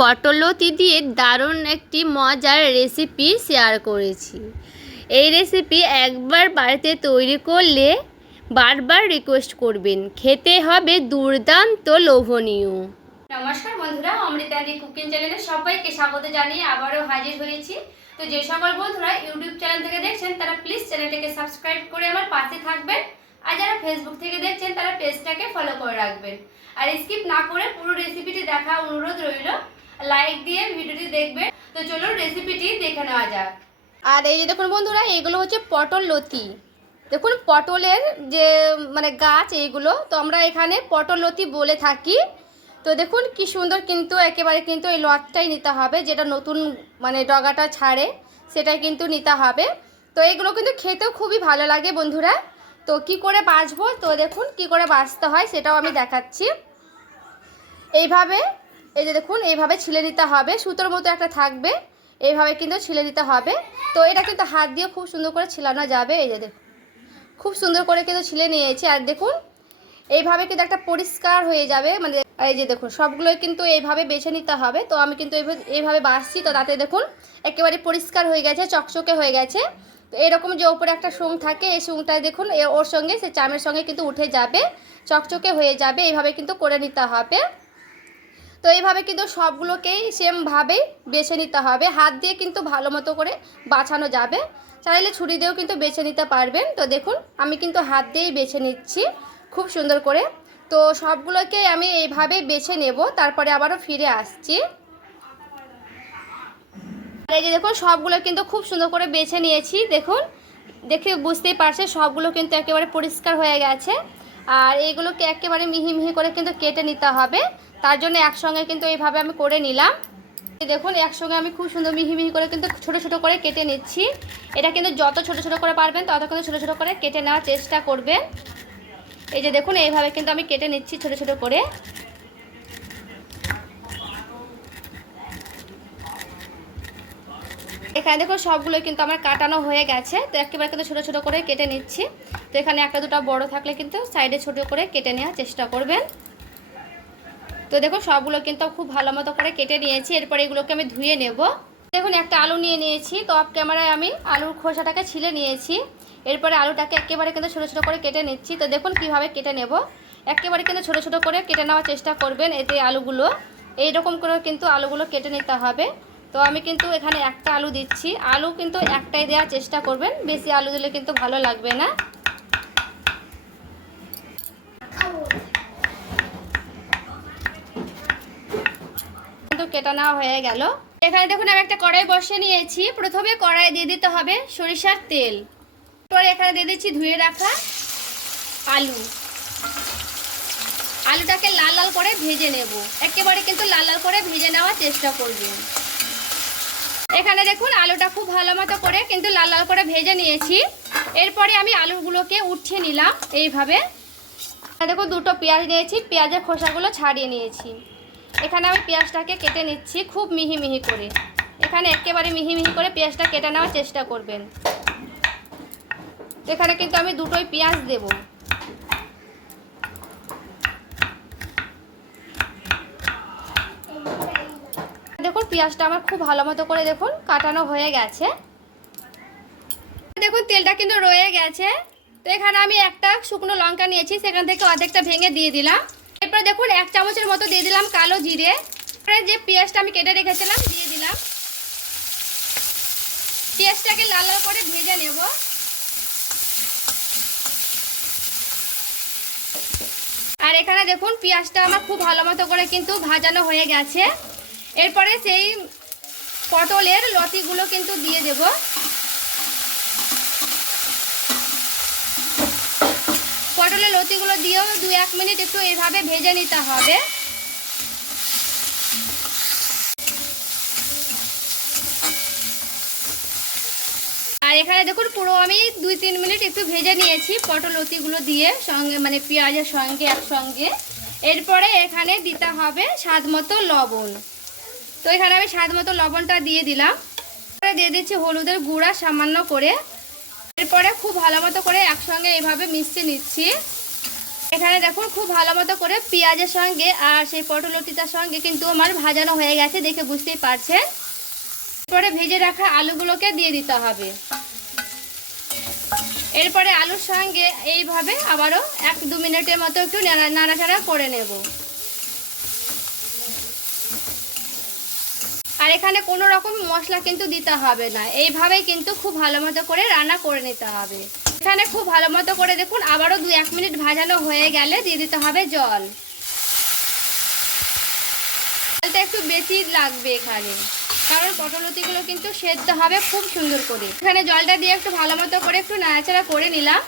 পটল লতি দিয়ে দারুণ একটি মজার রেসিপি শেয়ার করেছি। এই রেসিপি একবার বাড়িতে তৈরি করলে বারবার রিকোয়েস্ট করবেন, খেতে হবে দুর্দান্ত লোভনীয়। নমস্কার বন্ধুরা, অমৃতাদি কুকিং চ্যানেলে সবাইকে স্বাগত জানিয়ে আবারও হাজির হয়েছি। তো যে সকল বন্ধুরা ইউটিউব চ্যানেল থেকে দেখছেন তারা প্লিজ চ্যানেলটাকে সাবস্ক্রাইব করে আমার পাশে থাকবেন, আর যারা ফেসবুক থেকে দেখছেন তারা পেজটাকে ফলো করে রাখবেন। আর স্কিপ না করে পুরো রেসিপিটি দেখা অনুরোধ রইল, লাইক দিয়ে ভিডিওটি দেখবেন। তো চলুন রেসিপিটি দেখে নেওয়া যাক। আর এই যে দেখুন বন্ধুরা, এইগুলো হচ্ছে পটল লতি। দেখুন পটলের যে গাছ এইগুলো, তো আমরা এখানে পটল লতি বলে থাকি। তো দেখুন কি সুন্দর, কিন্তু একেবারে কিন্তু এই লতটাই নিতে হবে, যেটা নতুন ডগাটা ছাড়ে সেটাই কিন্তু নিতে হবে। তো এইগুলো কিন্তু খেতেও খুবই ভালো লাগে বন্ধুরা। তো কি করে বাছবো, তো দেখুন কি করে বাছতে হয় সেটাও আমি দেখাচ্ছি। এইভাবে এই যে দেখুন, এইভাবে ছিলে নিতে হবে, সুতোর মতো একটা থাকবে, এইভাবে কিন্তু ছিলে নিতে হবে। তো এটা কিন্তু হাত দিয়ে খুব সুন্দর করে ছিলানো যাবে। এই যে দেখুন খুব সুন্দর করে কিন্তু ছিলে নিয়েছি। আর দেখুন এইভাবে কিন্তু একটা পরিষ্কার হয়ে যাবে, এই যে দেখুন সবগুলোই কিন্তু এইভাবে বেছে নিতে হবে। তো আমি কিন্তু এইভাবে বাছছি, তো তাতে দেখুন একেবারে পরিষ্কার হয়ে গেছে, চকচকে হয়ে গেছে। তো এরকম যে ওপরে একটা শুং থাকে, এই শুংটায় দেখুন ওর সঙ্গে সে চামের সঙ্গে কিন্তু উঠে যাবে, চকচকে হয়ে যাবে। এইভাবে কিন্তু করে নিতে হবে। তো এইভাবে কিন্তু সবগুলোকেই সেমভাবেই বেছে নিতে হবে। হাত দিয়ে কিন্তু ভালো মতো করে বাছানো যাবে, চাইলে ছুরি দিয়েও কিন্তু বেছে নিতে পারবেন। তো দেখুন আমি কিন্তু হাত দিয়েই বেছে নিচ্ছি খুব সুন্দর করে। তো সবগুলোকেই আমি এইভাবেই বেছে নেব, তারপরে আবারও ফিরে আসছি। এই যে দেখুন সবগুলো কিন্তু খুব সুন্দর করে বেছে নিয়েছি। দেখুন দেখে বুঝতেই পারছে সবগুলো কিন্তু একেবারে পরিষ্কার হয়ে গেছে। আর এইগুলোকে একেবারে মিহি মিহি করে কিন্তু কেটে নিতে হবে, তার জন্য একসঙ্গে কিন্তু এইভাবে আমি করে নিলাম। দেখুন একসঙ্গে আমি খুব সুন্দর মিহি মিহি করে কিন্তু ছোট ছোট করে কেটে নিচ্ছি। এটা কিন্তু যত ছোট ছোট করে পারবেন তত কিন্তু ছোট ছোট করে কেটে নেওয়ার চেষ্টা করবেন। এই যে দেখুন এইভাবে কিন্তু আমি কেটে নিচ্ছি ছোট ছোট করে। এখানে দেখুন সবগুলো কিন্তু আমার কাটানো হয়ে গেছে। তো একেবারে কিন্তু ছোটো ছোটো করে কেটে নিচ্ছি। তো এখানে একটা দুটো বড় থাকলে কিন্তু সাইডে ছোটো করে কেটে নেওয়ার চেষ্টা করবেন। তো দেখুন সবগুলো কিন্তু খুব ভালো মতো করে কেটে নিয়েছি। এরপরে এগুলোকে আমি ধুয়ে নেব। দেখুন একটা আলু নিয়ে নিয়েছি, তো অফ ক্যামেরায় আমি আলুর খোসাটাকে ছিলে নিয়েছি। এরপরে আলুটাকে একেবারে কিন্তু ছোটো ছোটো করে কেটে নিচ্ছি। তো দেখুন কিভাবে কেটে নেব, একেবারে কিন্তু ছোটো ছোটো করে কেটে নেওয়ার চেষ্টা করবেন। এতে আলুগুলো এইরকম করে কিন্তু আলুগুলো কেটে নিতে হবে। তো আমি কিন্তু এখানে একটা আলু দিচ্ছি, আলু কিন্তু একটাই দেওয়ার চেষ্টা করবেন, বেশি আলু দিলে কিন্তু ভালো লাগবে না। কিন্তু কেটে নেওয়া হয়ে গেল। এখানে দেখুন আমি একটা কড়াই বসিয়ে নিয়েছি। প্রথমে কড়াই দিয়ে দিতে হবে সরিষার তেল। এরপরে এখানে দিয়ে দিচ্ছি ধুয়ে রাখা আলু। আলুটাকে লাল লাল করে ভেজে নেব, একেবারে কিন্তু লাল লাল করে ভেজে নেওয়ার চেষ্টা করবেন। এখানে দেখুন আলুটা খুব ভালো মতো করে কিন্তু লাল লাল করে ভেজে নিয়েছি। এরপরে আমি আলুগুলোকে উঠিয়ে নিলাম এইভাবে। দেখুন দুটো পেঁয়াজ নিয়েছি, পেঁয়াজের খোসাগুলো ছাড়িয়ে নিয়েছি। এখানে আমি পেঁয়াজটাকে কেটে নিচ্ছি খুব মিহি মিহি করে। এখানে একেবারে মিহি মিহি করে পেঁয়াজটা কেটে নেওয়ার চেষ্টা করবেন। এখানে কিন্তু আমি দুটোই পেঁয়াজ দেব। দেখুন পেঁয়াজটা আমার খুব ভালো মতো করে দেখুন কাটানো হয়ে গেছে। দেখুন তেলটা কিন্তু রয়ে গেছে। তো এখানে আমি একটা শুকনো লঙ্কা নিয়েছি, সেখান থেকে অর্ধেকটা ভেঙে দিয়ে দিলাম। এরপর দেখুন 1 চামচের মতো দিয়ে দিলাম কালো জিরে। যে পেঁয়াজটা আমি কেটে রেখেছিলাম দিয়ে দিলাম। পেঁয়াজটাকে লাল লাল করে ভেজে নেব। আর এখানে দেখুন পেঁয়াজটা আমার খুব ভালো মতো করে কিন্তু ভাজানো হয়ে গেছে। এরপরে সেই পটলের লতিগুলো কিন্তু দিয়ে দেব। পটলের লতিগুলো দিয়েও 2-1 মিনিট একটু এইভাবে ভেজে নিতে হবে। আর এখানে দেখুন পুরো আমি 2-3 মিনিট একটু ভেজে নিয়েছি পটল লতিগুলো দিয়ে সঙ্গে পেঁয়াজের সঙ্গে একসঙ্গে। এরপরে এখানে দিতে হবে স্বাদ মতো লবণ। তো এখানে আমি স্বাদ মতো লবণটা দিয়ে দিলাম। দিয়ে দিচ্ছি হলুদের গুঁড়া সামান্য করে। এরপরে খুব ভালো মতো করে একসঙ্গে এইভাবে মিশিয়ে নিচ্ছি। এখানে দেখুন খুব ভালো মতো করে পেঁয়াজের সঙ্গে আর সেই পটল লতিটার সঙ্গে কিন্তু আমার ভাজানো হয়ে গেছে, দেখে বুঝতেই পারছেন। এরপরে ভেজে রাখা আলুগুলোকে দিয়ে দিতে হবে। এরপরে আলুর সঙ্গে এইভাবে আবারও 1-2 মিনিটের মতো একটু নাড়াচাড়া করে নেব। আর এখানে কোনো রকম মশলা কিন্তু দিতে হবে না, এইভাবেই কিন্তু খুব ভালো মতো করে রান্না করে নিতে হবে। এখানে খুব ভালো মতো করে দেখুন আবারও 2-1 মিনিট ভাজানো হয়ে গেলে দিয়ে দিতে হবে জল। জলটা একটু বেশি লাগবে এখানে, কারণ পটল লতিগুলো কিন্তু সেদ্ধ হবে খুব সুন্দর করে। এখানে জলটা দিয়ে একটু ভালো মতো করে একটু নাড়াচাড়া করে নিলাম।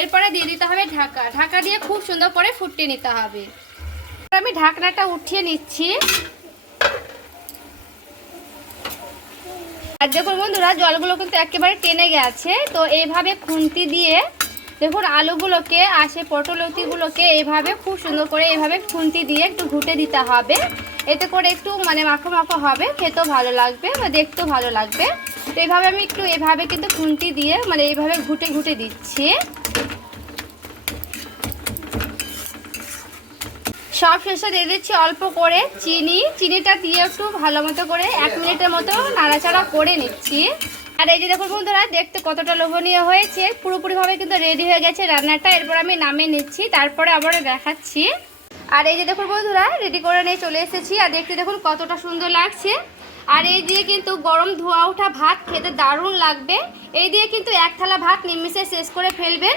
এরপরে দিয়ে দিতে হবে ঢাকা। ঢাকা দিয়ে খুব সুন্দর করে ফুটিয়ে নিতে হবে। আমি ঢাকনাটা উঠিয়ে নিচ্ছি। আর দেখুন বন্ধুরা, জলগুলো কিন্তু একেবারে টেনে গেছে। তো এইভাবে খুন্তি দিয়ে দেখুন আলুগুলোকে আর সেই পটল লতিগুলোকে এইভাবে খুব সুন্দর করে এইভাবে খুন্তি দিয়ে একটু ঘুটে দিতে হবে। এতে করে একটু মাখো মাখো হবে, খেতেও ভালো লাগবে বা দেখতেও ভালো লাগবে। তো এইভাবে আমি একটু এইভাবে কিন্তু খুন্তি দিয়ে এইভাবে ঘুটে ঘুটে দিচ্ছি। সব শেষে দিয়ে দিচ্ছি অল্প করে চিনি। চিনিটা দিয়ে একটু ভালো মতো করে 1 মিনিটের মতো নাড়াচাড়া করে নিচ্ছি। আর এই যে দেখুন বন্ধুরা, দেখতে কতটা লোভনীয় হয়েছে, পুরোপুরিভাবে কিন্তু রেডি হয়ে গেছে রান্নাটা। এরপর আমি নামিয়ে নিচ্ছি, তারপরে আবার দেখাচ্ছি। আর এই যে দেখুন বন্ধুরা, রেডি করে নিয়ে চলে এসেছি। আর দেখতে দেখুন কতটা সুন্দর লাগছে। আর এই দিয়ে কিন্তু গরম ধোয়া ওঠা ভাত খেতে দারুণ লাগবে। এই দিয়ে কিন্তু 1 থালা ভাত নিমিষে শেষ করে ফেলবেন।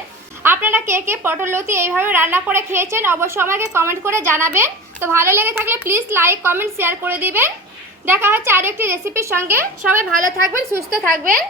আপনারা কে কে পটল লতি এইভাবে রান্না করে খেয়েছেন অবশ্যই আমাকে কমেন্ট করে জানাবেন। তো ভালো লেগে থাকলে প্লিজ লাইক কমেন্ট শেয়ার করে দিবেন। দেখা হচ্ছে আরেকটি রেসিপির সঙ্গে। সবাই ভালো থাকবেন, সুস্থ থাকবেন।